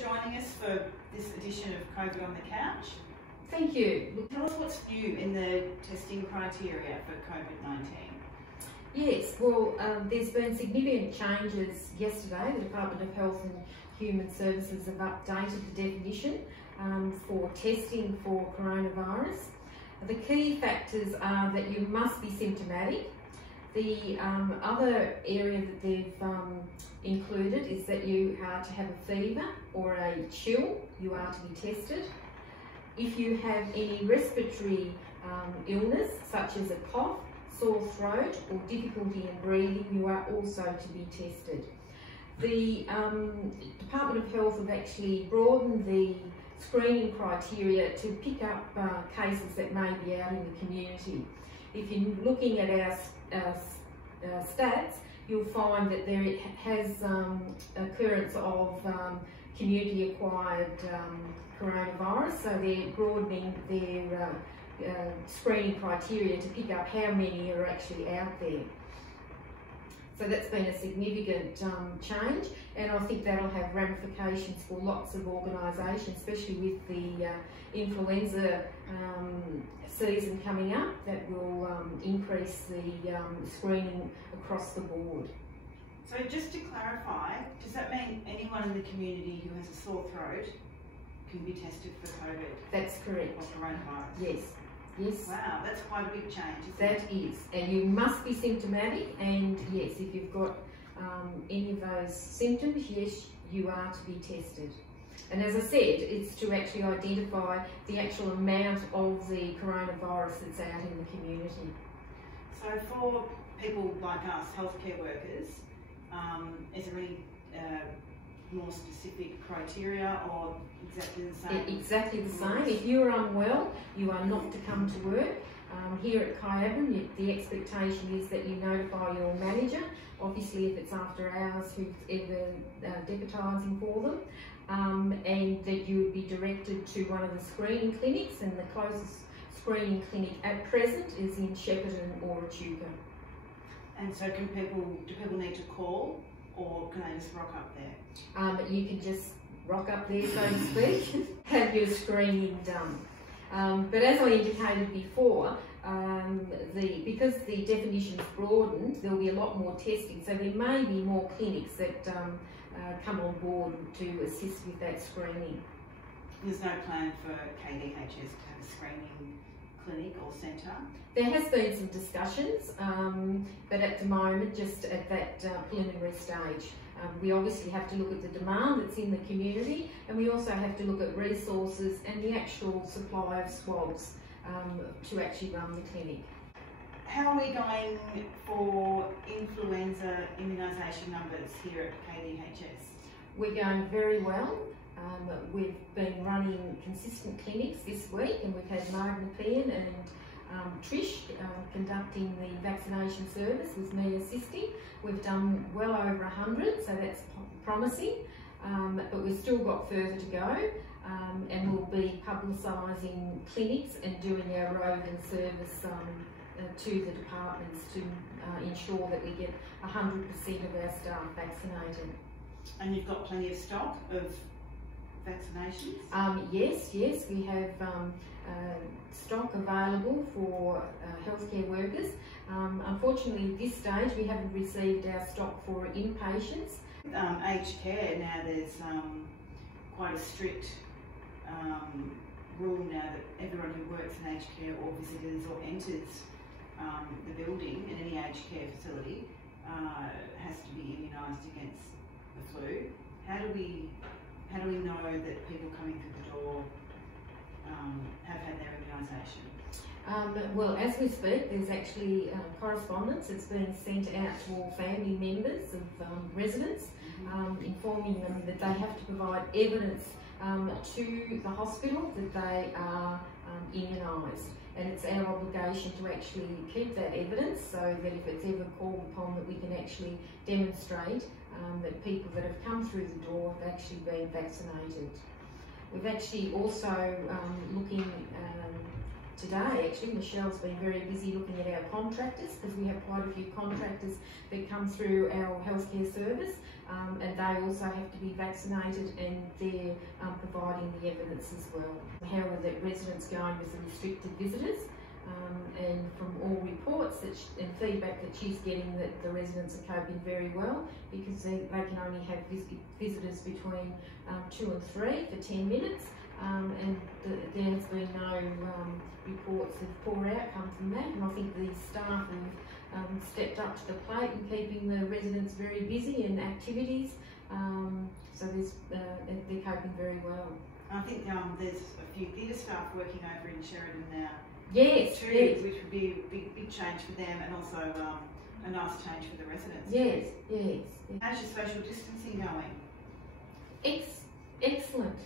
joining us for this edition of COVID on the Couch. Thank you. Tell us what's new in the testing criteria for COVID-19. Yes, well, there's been significant changes yesterday. The Department of Health and Human Services have updated the definition for testing for coronavirus. The key factors are that you must be symptomatic. The other area that they've included is that you are to have a fever or a chill, you are to be tested. If you have any respiratory illness, such as a cough, sore throat or difficulty in breathing, you are also to be tested. The Department of Health have actually broadened the screening criteria to pick up cases that may be out in the community. If you're looking at our stats, you'll find that there has occurrence of community-acquired coronavirus, so they're broadening their screening criteria to pick up how many are actually out there. So that's been a significant change, and I think that'll have ramifications for lots of organisations, especially with the influenza season coming up. That will increase the screening across the board. So just to clarify, does that mean anyone in the community who has a sore throat can be tested for COVID? That's correct. Or coronavirus? Yes. Yes. Wow, that's quite a big change, isn't that it? That is, and you must be symptomatic, and yes, if you've got any of those symptoms, yes, you are to be tested. And as I said, it's to actually identify the actual amount of the coronavirus that's out in the community. So for people like us, healthcare workers, is there any more specific criteria or exactly the same? Exactly the same. If you're unwell, you are not to come to work. Here at Kyabram, the expectation is that you notify your manager, obviously if it's after hours, who's ever deputising for them, and that you would be directed to one of the screening clinics, and the closest screening clinic at present is in Shepparton or Echuca. And so do people need to call, or can they just rock up there? You can just rock up there, so to speak, have your screening done. But as I indicated before, because the definition's broadened, there'll be a lot more testing, so there may be more clinics that come on board to assist with that screening. There's no plan for KDHS to have a screening clinic or centre? There has been some discussions, but at the moment, just at that preliminary stage. We obviously have to look at the demand that's in the community, and we also have to look at resources and the actual supply of swabs to actually run the clinic. How are we going for influenza immunisation numbers here at KDHS? We're going very well. We've been running consistent clinics this week, and we've had Marg McLean and Trish conducting the vaccination service with me assisting. We've done well over 100, so that's promising, but we've still got further to go, and we'll be publicising clinics and doing our roving service to the departments to ensure that we get 100% of our staff vaccinated. And you've got plenty of stock of vaccinations? Yes, we have stock available for healthcare workers. Unfortunately, at this stage, we haven't received our stock for inpatients. Aged care, now there's quite a strict rule now that everyone who works in aged care or visitors or enters the building in any aged care facility has to be immunised against the flu. How do we know that people coming through the door have had their immunisation? Well, as we speak, there's actually correspondence that's been sent out to all family members of residents, informing them that they have to provide evidence to the hospital that they are immunised. And it's our obligation to actually keep that evidence, so that if it's ever called upon, that we can actually demonstrate that people that have come through the door have actually been vaccinated. We've actually also looking today, actually, Michelle's been very busy looking at our contractors, because we have quite a few contractors that come through our healthcare service, and they also have to be vaccinated, and they're providing the evidence as well. How are the residents going with the restricted visitors? And from all reports and feedback that she's getting, that the residents are coping very well, because they can only have visitors between 2 and 3 for 10 minutes, and there has been no reports of poor outcome from that, and I think the staff have stepped up to the plate in keeping the residents very busy in activities, so they're coping very well. I think there's a few theatre staff working over in Sheridan now. Yes, too, yes. Which would be a big change for them, and also a nice change for the residents. Yes, yes. How's your social distancing going? Excellent.